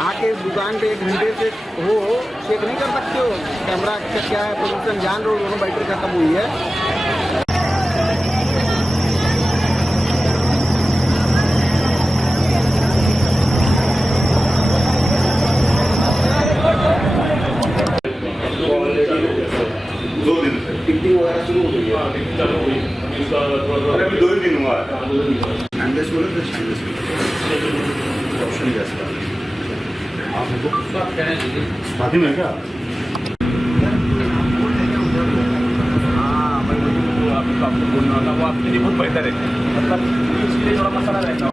आके दुकान पे 1 घंटे से हो चेक नहीं कर सकते हो कैमरा क्या है, पोल्यूशन जान रहे हो, दोनों बैटरी खत्म हुई है। टिकटिंग वगैरह शुरू हो गई है। अभी 2 दिन हुआ है। स्टैंडलेस बोलो तो स्टैंडलेस ऑप्शन है इसका। साथी में क्या? हाँ भाई आपको बोलना होगा, वो आपके लिए बहुत बेहतर है, मतलब उसके लिए थोड़ा मसाला रहता है।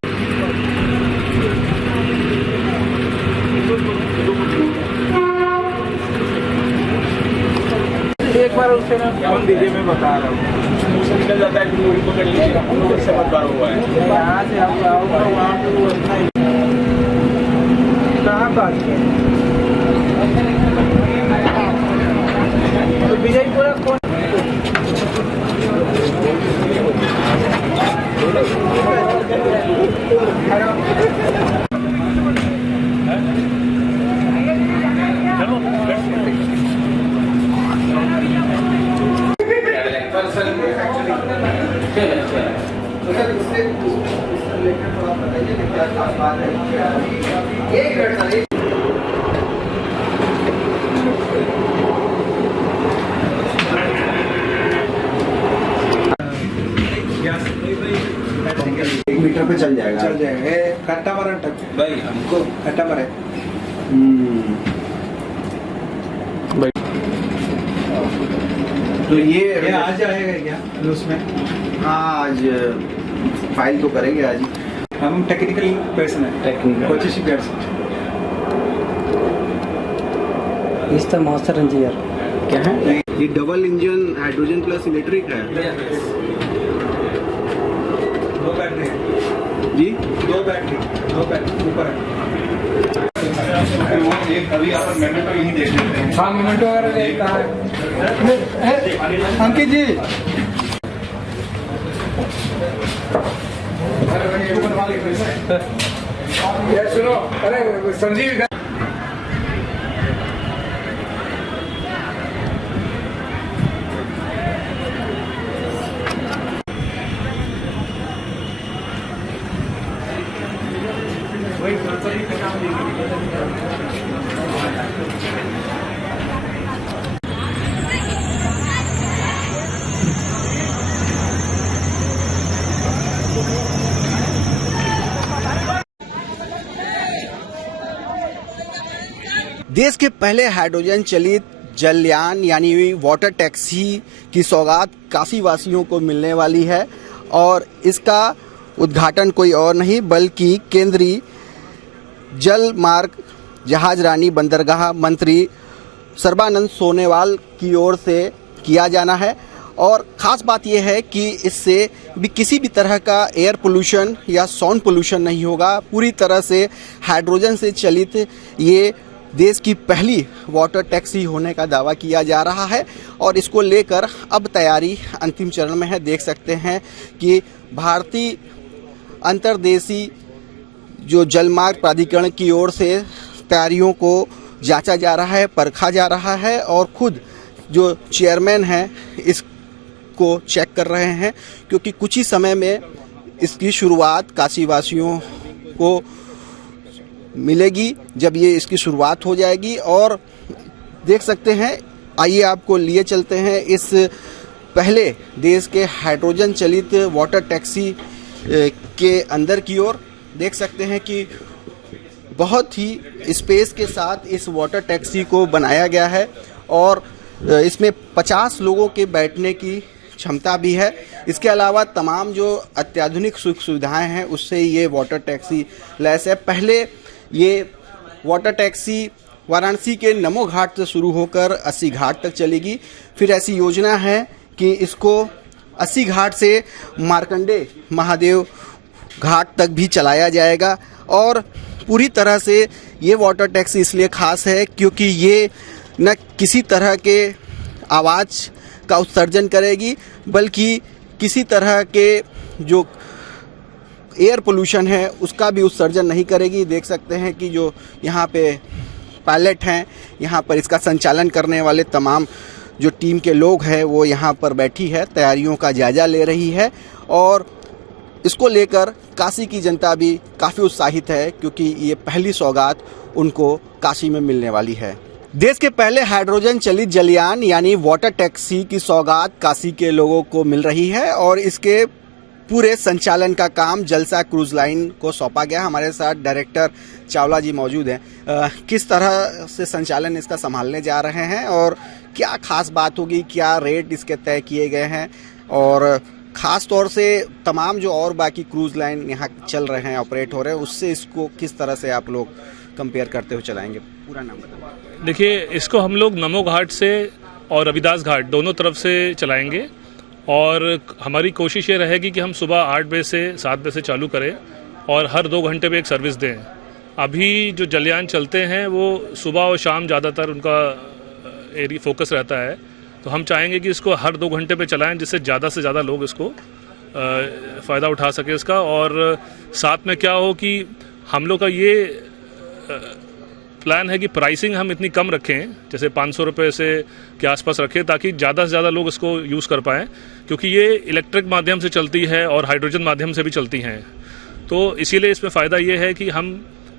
एक बार उससे ना फोन दीजिए, मैं बता रहा हूँ मुझसे निकल जाता है कि मूवी पकड़ लीजिए, हम लोग इससे बहुत बार हुआ है। यहाँ से आप आओगे वहाँ पे वो कहाँ बात किया तो विजयपुरा कौन मीटर पे चल जाएगा। कट्टा मारा भाई, हमको कट्टा मारे तो ये आज जाएगा क्या उसमें? हाँ आज फाइल तो करेंगे आज ही। हम टेक्निकल पर्सन है, technical coaching person. Mr. Master Engineer क्या है ये? Double engine hydrogen plus electric है दो बैटरी जी, 2 बैटरी ऊपर है। वो एक अभी आप मेमेंटो तो यही देख लेते हैं। हाँ मोमेंटो वगैरह देखता है अंकित जी। ये सुनो, अरे संजीव देश के पहले हाइड्रोजन चलित जलयान यानी वाटर टैक्सी की सौगात काशी वासियों को मिलने वाली है और इसका उद्घाटन कोई और नहीं बल्कि केंद्रीय जल मार्ग जहाज रानी बंदरगाह मंत्री सर्बानंद सोनोवाल की ओर से किया जाना है। और ख़ास बात यह है कि इससे भी किसी भी तरह का एयर पोल्यूशन या साउंड पोल्यूशन नहीं होगा। पूरी तरह से हाइड्रोजन से चलित ये देश की पहली वाटर टैक्सी होने का दावा किया जा रहा है और इसको लेकर अब तैयारी अंतिम चरण में है। देख सकते हैं कि भारतीय अंतर्देशीय जो जलमार्ग प्राधिकरण की ओर से तैयारियों को जांचा जा रहा है, परखा जा रहा है और खुद जो चेयरमैन हैं इसको चेक कर रहे हैं क्योंकि कुछ ही समय में इसकी शुरुआत काशीवासियों को मिलेगी जब ये इसकी शुरुआत हो जाएगी। और देख सकते हैं, आइए आपको लिए चलते हैं इस पहले देश के हाइड्रोजन चलित वाटर टैक्सी के अंदर की ओर। देख सकते हैं कि बहुत ही स्पेस के साथ इस वाटर टैक्सी को बनाया गया है और इसमें 50 लोगों के बैठने की क्षमता भी है। इसके अलावा तमाम जो अत्याधुनिक सुख सुविधाएं हैं उससे ये वाटर टैक्सी लैस है। पहले ये वाटर टैक्सी वाराणसी के नमो घाट से शुरू होकर 80 घाट तक चलेगी। फिर ऐसी योजना है कि इसको 80 घाट से मार्कंडे महादेव घाट तक भी चलाया जाएगा। और पूरी तरह से ये वाटर टैक्सी इसलिए ख़ास है क्योंकि ये न किसी तरह के आवाज़ का उत्सर्जन करेगी बल्कि किसी तरह के जो एयर पोल्यूशन है उसका भी उत्सर्जन नहीं करेगी। देख सकते हैं कि जो यहाँ पे पायलट हैं, यहाँ पर इसका संचालन करने वाले तमाम जो टीम के लोग हैं वो यहाँ पर बैठी है, तैयारियों का जायजा ले रही है और इसको लेकर काशी की जनता भी काफ़ी उत्साहित है क्योंकि ये पहली सौगात उनको काशी में मिलने वाली है। देश के पहले हाइड्रोजन चलित जलयान यानी वाटर टैक्सी की सौगात काशी के लोगों को मिल रही है और इसके पूरे संचालन का काम जलसा क्रूज लाइन को सौंपा गया। हमारे साथ डायरेक्टर चावला जी मौजूद हैं। किस तरह से संचालन इसका संभालने जा रहे हैं और क्या खास बात होगी, क्या रेट इसके तय किए गए हैं और ख़ास तौर से तमाम जो और बाकी क्रूज लाइन यहाँ चल रहे हैं, ऑपरेट हो रहे हैं, उससे इसको किस तरह से आप लोग कंपेयर करते हुए चलाएंगे? पूरा नाम बताइए। देखिए, इसको हम लोग नमो घाट से और रविदास घाट दोनों तरफ से चलाएंगे और हमारी कोशिश ये रहेगी कि हम सुबह 8 बजे से 7 बजे से चालू करें और हर 2 घंटे में एक सर्विस दें। अभी जो जलयान चलते हैं वो सुबह और शाम ज़्यादातर उनका एरिया फोकस रहता है, तो हम चाहेंगे कि इसको हर 2 घंटे पे चलाएं जिससे ज़्यादा से ज़्यादा लोग इसको फ़ायदा उठा सके इसका। और साथ में क्या हो कि हम लोग का ये प्लान है कि प्राइसिंग हम इतनी कम रखें, जैसे 500 रुपये से के आसपास रखें ताकि ज़्यादा से ज़्यादा लोग इसको यूज़ कर पाएँ, क्योंकि ये इलेक्ट्रिक माध्यम से चलती है और हाइड्रोजन माध्यम से भी चलती हैं। तो इसीलिए इसमें फ़ायदा ये है कि हम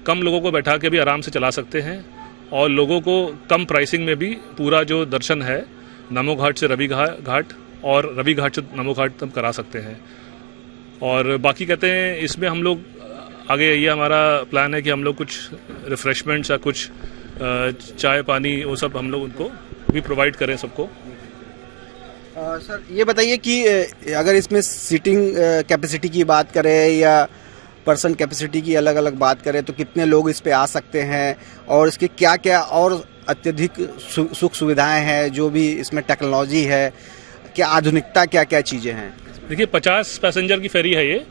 कम लोगों को बैठा के भी आराम से चला सकते हैं और लोगों को कम प्राइसिंग में भी पूरा जो दर्शन है नमो घाट से रवि घाट और रवि घाट से नमो घाट तक करा सकते हैं। और बाकी कहते हैं इसमें हम लोग आगे ये हमारा प्लान है कि हम लोग कुछ रिफ़्रेशमेंट्स या कुछ चाय पानी वो सब हम लोग उनको भी प्रोवाइड करें सबको। सर ये बताइए कि अगर इसमें सीटिंग कैपेसिटी की बात करें या पर्सन कैपेसिटी की अलग अलग बात करें तो कितने लोग इस पे आ सकते हैं और इसके क्या क्या और अत्यधिक सुख सुविधाएं हैं, जो भी इसमें टेक्नोलॉजी है, क्या आधुनिकता, क्या क्या चीज़ें हैं? देखिए, 50 पैसेंजर की फेरी है ये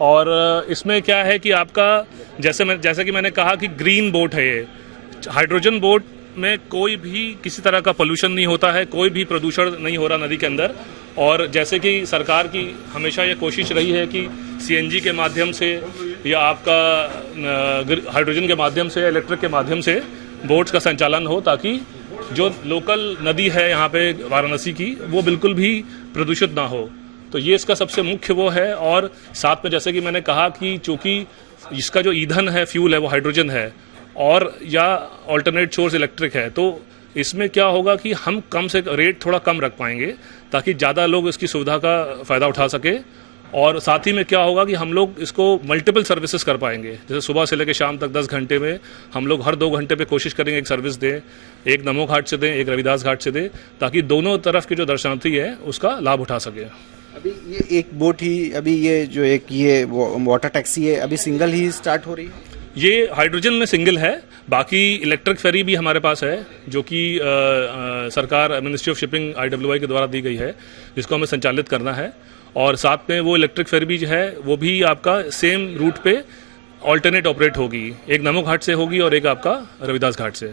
और इसमें क्या है कि आपका जैसे कि मैंने कहा कि ग्रीन बोट है ये। हाइड्रोजन बोट में कोई भी किसी तरह का पोल्यूशन नहीं होता है, कोई भी प्रदूषण नहीं हो रहा नदी के अंदर। और जैसे कि सरकार की हमेशा ये कोशिश रही है कि सीएनजी के माध्यम से या आपका हाइड्रोजन के माध्यम से, इलेक्ट्रिक के माध्यम से बोट्स का संचालन हो ताकि जो लोकल नदी है यहाँ पे वाराणसी की वो बिल्कुल भी प्रदूषित ना हो। तो ये इसका सबसे मुख्य वो है। और साथ में जैसे कि मैंने कहा कि चूँकि इसका जो ईंधन है, फ्यूल है, वो हाइड्रोजन है और या अल्टरनेट सोर्स इलेक्ट्रिक है, तो इसमें क्या होगा कि हम कम से रेट थोड़ा कम रख पाएंगे ताकि ज़्यादा लोग इसकी सुविधा का फ़ायदा उठा सके। और साथ ही में क्या होगा कि हम लोग इसको मल्टीपल सर्विसेज कर पाएंगे, जैसे सुबह से लेकर शाम तक 10 घंटे में हम लोग हर 2 घंटे पे कोशिश करेंगे एक सर्विस दें, एक नमो घाट से दें, एक रविदास घाट से दें, ताकि दोनों तरफ के जो दर्शनार्थी है उसका लाभ उठा सके। अभी ये एक बोट ही, अभी ये जो एक ये वाटर टैक्सी है अभी सिंगल ही स्टार्ट हो रही है? ये हाइड्रोजन में सिंगल है, बाकी इलेक्ट्रिक फेरी भी हमारे पास है जो कि सरकार मिनिस्ट्री ऑफ शिपिंग IWI के द्वारा दी गई है, जिसको हमें संचालित करना है। और साथ में वो इलेक्ट्रिक फेरी भी जो है वो भी आपका सेम रूट पे ऑल्टरनेट ऑपरेट होगी, एक नमो घाट से होगी और एक आपका रविदास घाट से।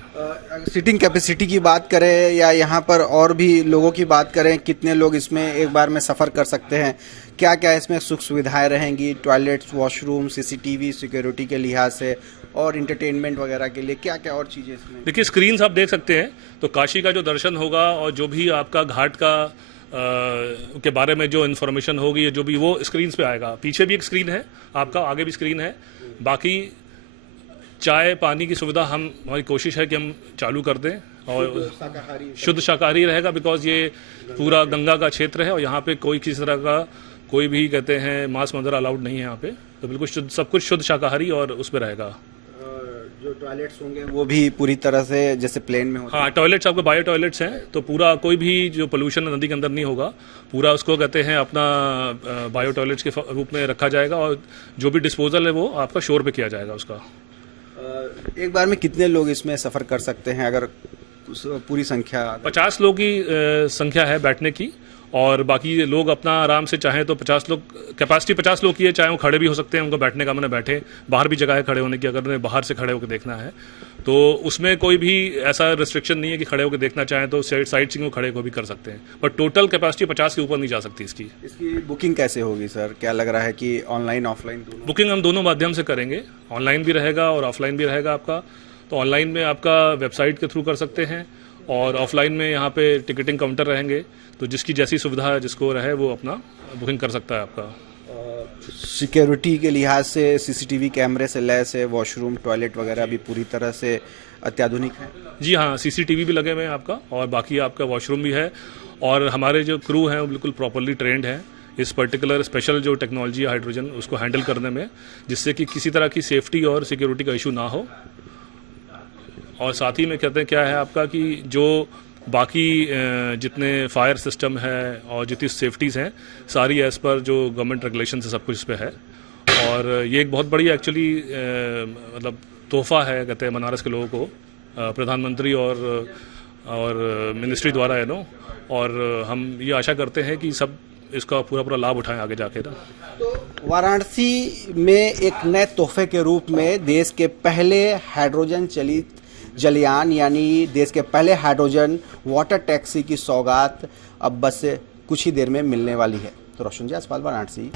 सीटिंग कैपेसिटी की बात करें या यहाँ पर और भी लोगों की बात करें, कितने लोग इसमें एक बार में सफ़र कर सकते हैं, क्या क्या इसमें सुख सुविधाएं रहेंगी, टॉयलेट्स, वॉशरूम, CCTV, सिक्योरिटी के लिहाज से और इंटरटेनमेंट वगैरह के लिए क्या क्या और चीज़ें इसमें? देखिए, स्क्रीन्स आप देख सकते हैं, तो काशी का जो दर्शन होगा और जो भी आपका घाट का के बारे में जो इन्फॉर्मेशन होगी, जो भी वो स्क्रीन्स पे आएगा। पीछे भी एक स्क्रीन है आपका, आगे भी स्क्रीन है। बाकी चाय पानी की सुविधा हमारी कोशिश है कि हम चालू कर दें और शुद्ध शाकाहारी रहेगा, बिकॉज ये पूरा गंगा का क्षेत्र है और यहाँ पे कोई किसी तरह का कोई भी कहते हैं मांस मदिरा अलाउड नहीं है यहाँ पे, तो बिल्कुल शुद्ध, सब कुछ शुद्ध शाकाहारी और उस पर रहेगा। जो टॉयलेट्स होंगे वो भी पूरी तरह से जैसे प्लेन में होता है? हाँ, टॉयलेट्स आपके बायो टॉयलेट्स हैं, तो पूरा कोई भी जो पोल्यूशन नदी के अंदर नहीं होगा, पूरा उसको कहते हैं अपना बायो टॉयलेट्स के रूप में रखा जाएगा और जो भी डिस्पोजल है वो आपका शोर पे किया जाएगा उसका। एक बार में कितने लोग इसमें सफ़र कर सकते हैं, अगर पूरी संख्या? 50 लोग की संख्या है बैठने की, और बाकी लोग अपना आराम से चाहें तो 50 लोग, कैपेसिटी 50 लोग की है, चाहे वो खड़े भी हो सकते हैं, उनको बैठने का मैंने बैठे, बाहर भी जगह है खड़े होने की, अगर उन्हें बाहर से खड़े होकर देखना है तो उसमें कोई भी ऐसा रिस्ट्रिक्शन नहीं है कि खड़े होकर देखना चाहें तो साइड सीइंग खड़े को भी कर सकते हैं, बट टोटल कैपेसिटी 50 के ऊपर नहीं जा सकती इसकी। इसकी बुकिंग कैसे होगी सर? क्या लग रहा है कि ऑनलाइन ऑफलाइन दोनों? बुकिंग हम दोनों माध्यम से करेंगे, ऑनलाइन भी रहेगा और ऑफलाइन भी रहेगा आपका। तो ऑनलाइन में आपका वेबसाइट के थ्रू कर सकते हैं, और ऑफलाइन में यहाँ पे टिकटिंग काउंटर रहेंगे, तो जिसकी जैसी सुविधा जिसको रहे वो अपना बुकिंग कर सकता है आपका। सिक्योरिटी के लिहाज से सीसीटीवी कैमरे से लैस है, वॉशरूम टॉयलेट वगैरह भी पूरी तरह से अत्याधुनिक है? जी हाँ, सीसीटीवी भी लगे हुए हैं आपका, और बाकी आपका वॉशरूम भी है, और हमारे जो क्रू हैं वो बिल्कुल प्रॉपरली ट्रेंड है इस पर्टिकुलर स्पेशल जो टेक्नोलॉजी है हाइड्रोजन उसको हैंडल करने में, जिससे कि किसी तरह की सेफ्टी और सिक्योरिटी का इशू ना हो। और साथ ही में कहते हैं क्या है आपका कि जो बाकी जितने फायर सिस्टम है और जितनी सेफ्टीज़ हैं सारी एज़ पर जो गवर्नमेंट रेगुलेशन से सब कुछ इस पे है, और ये एक बहुत बड़ी एक्चुअली मतलब तोहफा है कहते हैं बनारस के लोगों को, प्रधानमंत्री और मिनिस्ट्री द्वारा है नो, और हम ये आशा करते हैं कि सब इसका पूरा लाभ उठाएं आगे जाके ना। तो वाराणसी में एक नए तोहफे के रूप में देश के पहले हाइड्रोजन चलित जलयान यानी देश के पहले हाइड्रोजन वाटर टैक्सी की सौगात अब बस कुछ ही देर में मिलने वाली है। तो रोशन जायसवाल, वाराणसी।